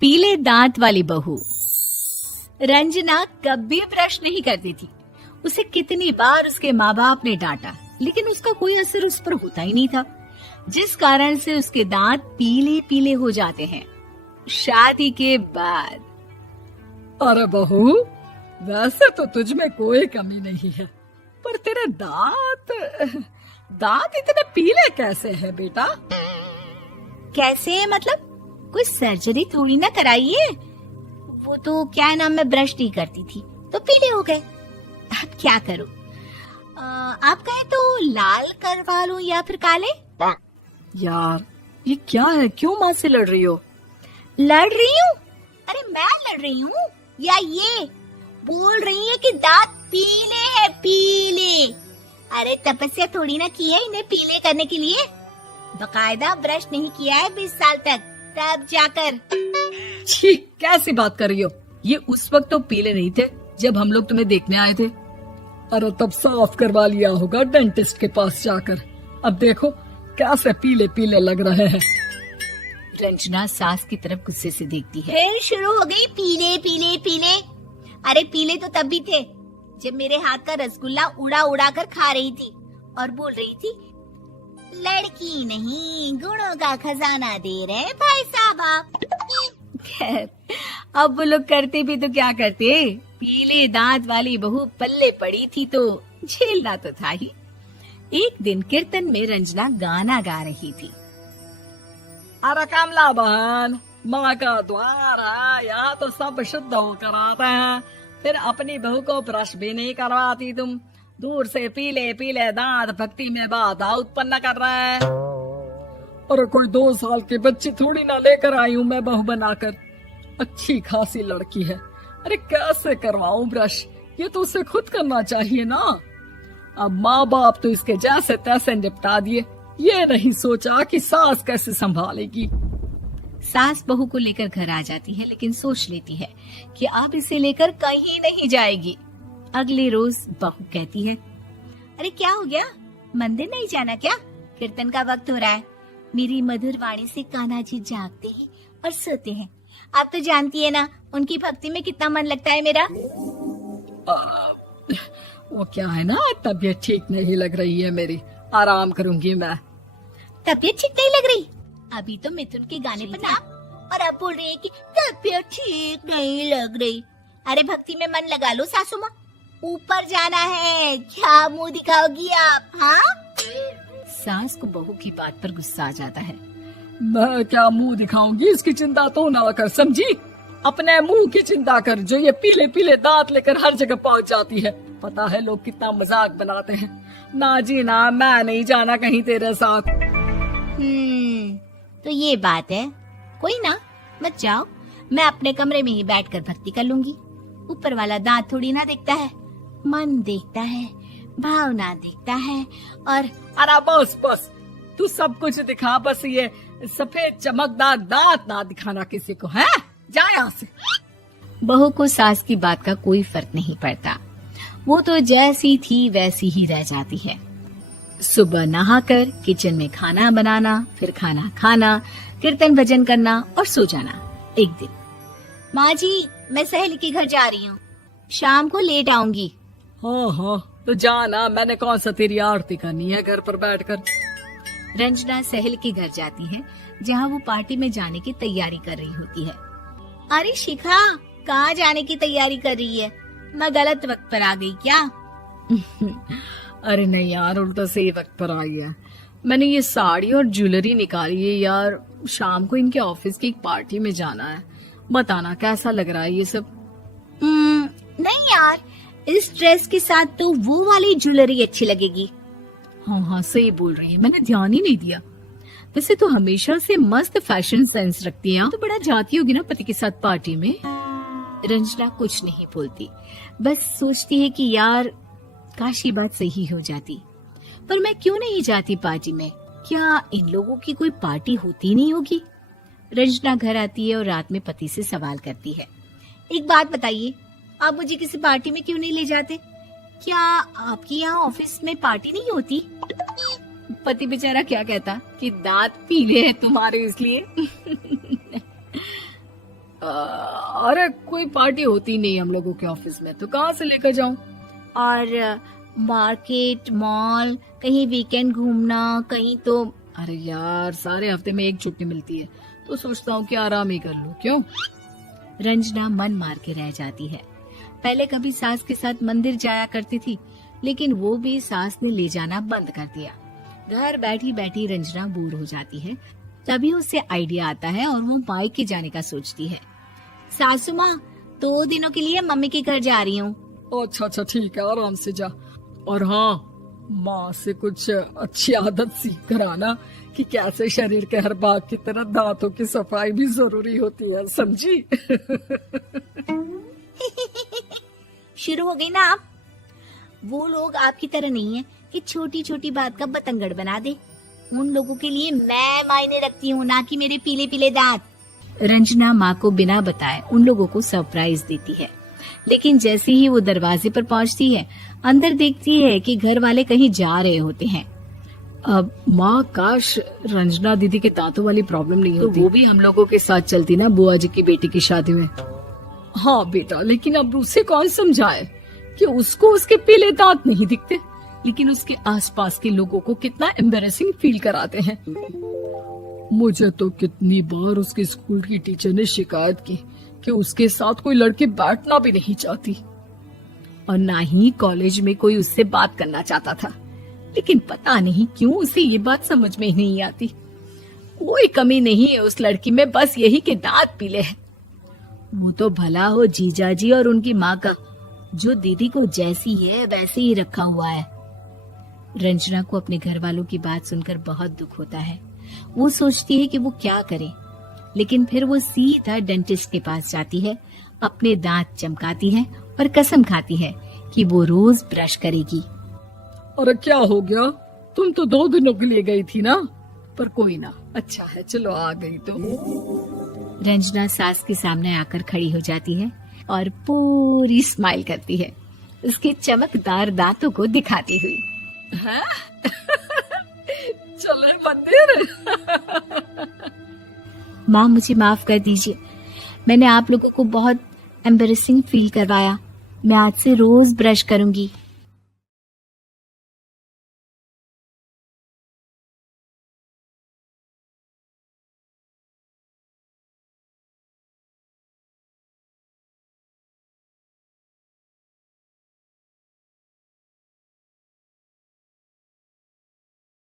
पीले दांत वाली बहू। रंजना कभी ब्रश नहीं करती थी। उसे कितनी बार उसके माँ बाप ने डांटा, लेकिन उसका कोई असर उस पर होता ही नहीं था, जिस कारण से उसके दांत पीले पीले हो जाते हैं। शादी के बाद अरे बहू, वैसे तो तुझ में कोई कमी नहीं है, पर तेरे दांत इतने पीले कैसे हैं बेटा? कैसे मतलब? कोई सर्जरी थोड़ी ना कराइए। वो तो क्या नाम, मैं ब्रश नहीं करती थी तो पीले हो गए। अब क्या करूं? आप कहें तो लाल करवा लूं या फिर काले? यार ये क्या है, क्यों माँ से लड़ रही हो? लड़ रही हूँ? अरे मैं लड़ रही हूँ या ये बोल रही है कि दांत पीले हैं, पीले। अरे तपस्या थोड़ी ना की है इन्हें पीले करने के लिए। बकायदा ब्रश नहीं किया है 20 साल तक, तब जाकर। छी, कैसी बात कर रही हो? ये उस वक्त तो पीले नहीं थे जब हम लोग तुम्हें देखने आए थे। अरे तब साफ करवा लिया होगा डेंटिस्ट के पास जाकर। अब देखो कैसे पीले पीले लग रहे हैं। रंजना सास की तरफ गुस्से से देखती है। फिर शुरू हो गई पीले पीले पीले। अरे पीले तो तब भी थे जब मेरे हाथ का रसगुल्ला उड़ा उड़ा कर खा रही थी और बोल रही थी, लड़की नहीं गुणों का खजाना दे रहे भाई साहब आप। खैर, अब वो लोग करते भी तो क्या करते, पीले दांत वाली बहू पल्ले पड़ी थी तो झेलना तो था ही। एक दिन कीर्तन में रंजना गाना गा रही थी। अरे कमला बहन, माँ का द्वार है, यहाँ तो सब शुद्ध होकर आते हैं, फिर अपनी बहू को ब्रश भी नहीं करवाती तुम। दूर से पीले पीले दांत भक्ति में बाधा उत्पन्न कर रहे हैं। अरे कोई 2 साल के बच्ची थोड़ी ना लेकर आई हूँ मैं बहू बनाकर। अच्छी खासी लड़की है, अरे कैसे करवाऊं ब्रश? ये तो उसे खुद करना चाहिए ना। अब माँ बाप तो इसके जैसे तैसे निपटा दिए, ये नहीं सोचा कि सास कैसे संभालेगी। सास बहू को लेकर घर आ जाती है, लेकिन सोच लेती है कि अब इसे लेकर कहीं नहीं जाएगी। अगले रोज बहू कहती है, अरे क्या हो गया, मंदिर नहीं जाना क्या? कीर्तन का वक्त हो रहा है। मेरी मधुर वाणी से कान्हा जी जागते हैं और सोते हैं। आप तो जानती है ना उनकी भक्ति में कितना मन लगता है मेरा। वो क्या है ना, तबीयत ठीक नहीं लग रही है मेरी, आराम करूंगी मैं। तबीयत ठीक नहीं लग रही? अभी तो मिथुन के गाने पर ना, और अब बोल रही है कि तबीयत ठीक नहीं लग रही। अरे भक्ति में मन लगा लो सासू माँ, ऊपर जाना है, क्या मुंह दिखाओगी आप? हाँ? सास को बहू की बात पर गुस्सा आ जाता है। मैं क्या मुंह दिखाऊंगी, इसकी चिंता तो ना कर, समझी? अपने मुंह की चिंता कर, जो ये पीले पीले दांत लेकर हर जगह पहुंच जाती है। पता है लोग कितना मजाक बनाते हैं। ना जी ना, मैं नहीं जाना कहीं तेरे साथ। तो ये बात है, कोई ना, मत जाओ, मैं अपने कमरे में ही बैठकर भक्ति कर लूंगी। ऊपर वाला दांत थोड़ी ना देखता है, मन देखता है, भावना देखता है। और अरे बस बस, तू सब कुछ दिखा, बस ये सफेद चमकदार दांत ना दिखाना किसी को, है? जा यहाँ से। बहू को सास की बात का कोई फर्क नहीं पड़ता, वो तो जैसी थी वैसी ही रह जाती है। सुबह नहाकर किचन में खाना बनाना, फिर खाना खाना, कीर्तन भजन करना और सो जाना। एक दिन, माँ जी मैं सहेली के घर जा रही हूँ, शाम को लेट आऊंगी। हाँ हाँ तो जाना, मैंने कौन सा तेरी आरती करनी है घर पर बैठकर। रंजना सहेली के घर जाती है, जहाँ वो पार्टी में जाने की तैयारी कर रही होती है। अरे शिखा, कहाँ जाने की तैयारी कर रही है? मैं गलत वक्त पर आ गई क्या? अरे नहीं यार, उल्टा सही वक्त पर आई है। मैंने ये साड़ी और ज्वेलरी निकाली है यार, शाम को इनके ऑफिस की एक पार्टी में जाना है। बताना कैसा लग रहा है ये सब? नहीं यार, इस ड्रेस के साथ तो वो वाली ज्वेलरी अच्छी लगेगी। हाँ हाँ सही बोल रही है, मैंने ध्यान ही नहीं दिया। वैसे तो हमेशा से मस्त फैशन सेंस रखती है, तो बड़ा जाती होगी ना पति के साथ पार्टी में। रंजना कुछ नहीं बोलती, बस सोचती है कि यार काश ये बात सही हो जाती, पर मैं क्यों नहीं जाती पार्टी में? क्या इन लोगों की कोई पार्टी होती नहीं होगी? रंजना घर आती है और रात में पति से सवाल करती है, एक बात बताइए, आप मुझे किसी पार्टी में क्यों नहीं ले जाते? क्या आपके यहाँ ऑफिस में पार्टी नहीं होती? पति बेचारा क्या कहता कि दांत पीले हैं तुम्हारे इसलिए। अरे कोई पार्टी होती नहीं हम लोगों के ऑफिस में, तो कहाँ से लेकर जाऊं? और मार्केट, मॉल, कहीं वीकेंड घूमना, कहीं तो। अरे यार, सारे हफ्ते में एक छुट्टी मिलती है, तो सोचता हूँ कि आराम ही कर लूं। क्यों? रंजना मन मार के रह जाती है। पहले कभी सास के साथ मंदिर जाया करती थी, लेकिन वो भी सास ने ले जाना बंद कर दिया। घर बैठी बैठी रंजना बोर हो जाती है। तभी उसे आइडिया आता है और वो मायके जाने का सोचती है। सासू माँ, 2 दिनों के लिए मम्मी के घर जा रही हूँ। अच्छा अच्छा, ठीक है, आराम से जा। और हाँ, माँ से कुछ अच्छी आदत सीख कर आना कि कैसे शरीर के हर भाग की तरह दांतों की सफाई भी जरूरी होती है, समझी? शुरू हो गई ना आप। वो लोग आपकी तरह नहीं है कि छोटी छोटी बात का बतंगड़ बना दे। उन लोगों के लिए मैं मायने रखती हूँ, ना कि मेरे पीले पीले दांत। रंजना माँ को बिना बताए उन लोगों को सरप्राइज देती है, लेकिन जैसे ही वो दरवाजे पर पहुँचती है, अंदर देखती है कि घर वाले कहीं जा रहे होते हैं। अब माँ, काश रंजना दीदी के दांतों वाली प्रॉब्लम नहीं होती, तो वो भी हम लोगों के साथ चलती ना बुआ जी की बेटी की शादी में। हाँ बेटा, लेकिन अब उसे कौन समझाए कि उसको उसके पीले दांत नहीं दिखते, लेकिन उसके आसपास के लोगों को कितना एम्बैरेसिंग फील कराते हैं। मुझे तो कितनी बार उसके स्कूल की टीचर ने शिकायत की कि उसके साथ कोई लड़की बैठना भी नहीं चाहती, और ना ही कॉलेज में कोई उससे बात करना चाहता था। लेकिन पता नहीं क्यों उसे ये बात समझ में ही नहीं आती। कोई कमी नहीं है उस लड़की में, बस यही कि दांत पीले हैं। वो तो भला हो जीजा जी और उनकी माँ का, जो दीदी को जैसी है वैसे ही रखा हुआ है। रंजना को अपने घर वालों की बात सुनकर बहुत दुख होता है। वो सोचती है कि वो क्या करे, लेकिन फिर वो सीधा डेंटिस्ट के पास जाती है, अपने दांत चमकाती है और कसम खाती है कि वो रोज ब्रश करेगी। अरे क्या हो गया? तुम तो 2 दिनों के लिए गई थी ना, पर कोई ना, अच्छा है, चलो आ गई तो। रंजना सास के सामने आकर खड़ी हो जाती है और पूरी स्माइल करती है, उसके चमकदार दांतों को दिखाती हुई। हैं? चले मंदिर। माँ, मुझे माफ कर दीजिए, मैंने आप लोगों को बहुत एम्बैरेसिंग फील करवाया। मैं आज से रोज ब्रश करूंगी।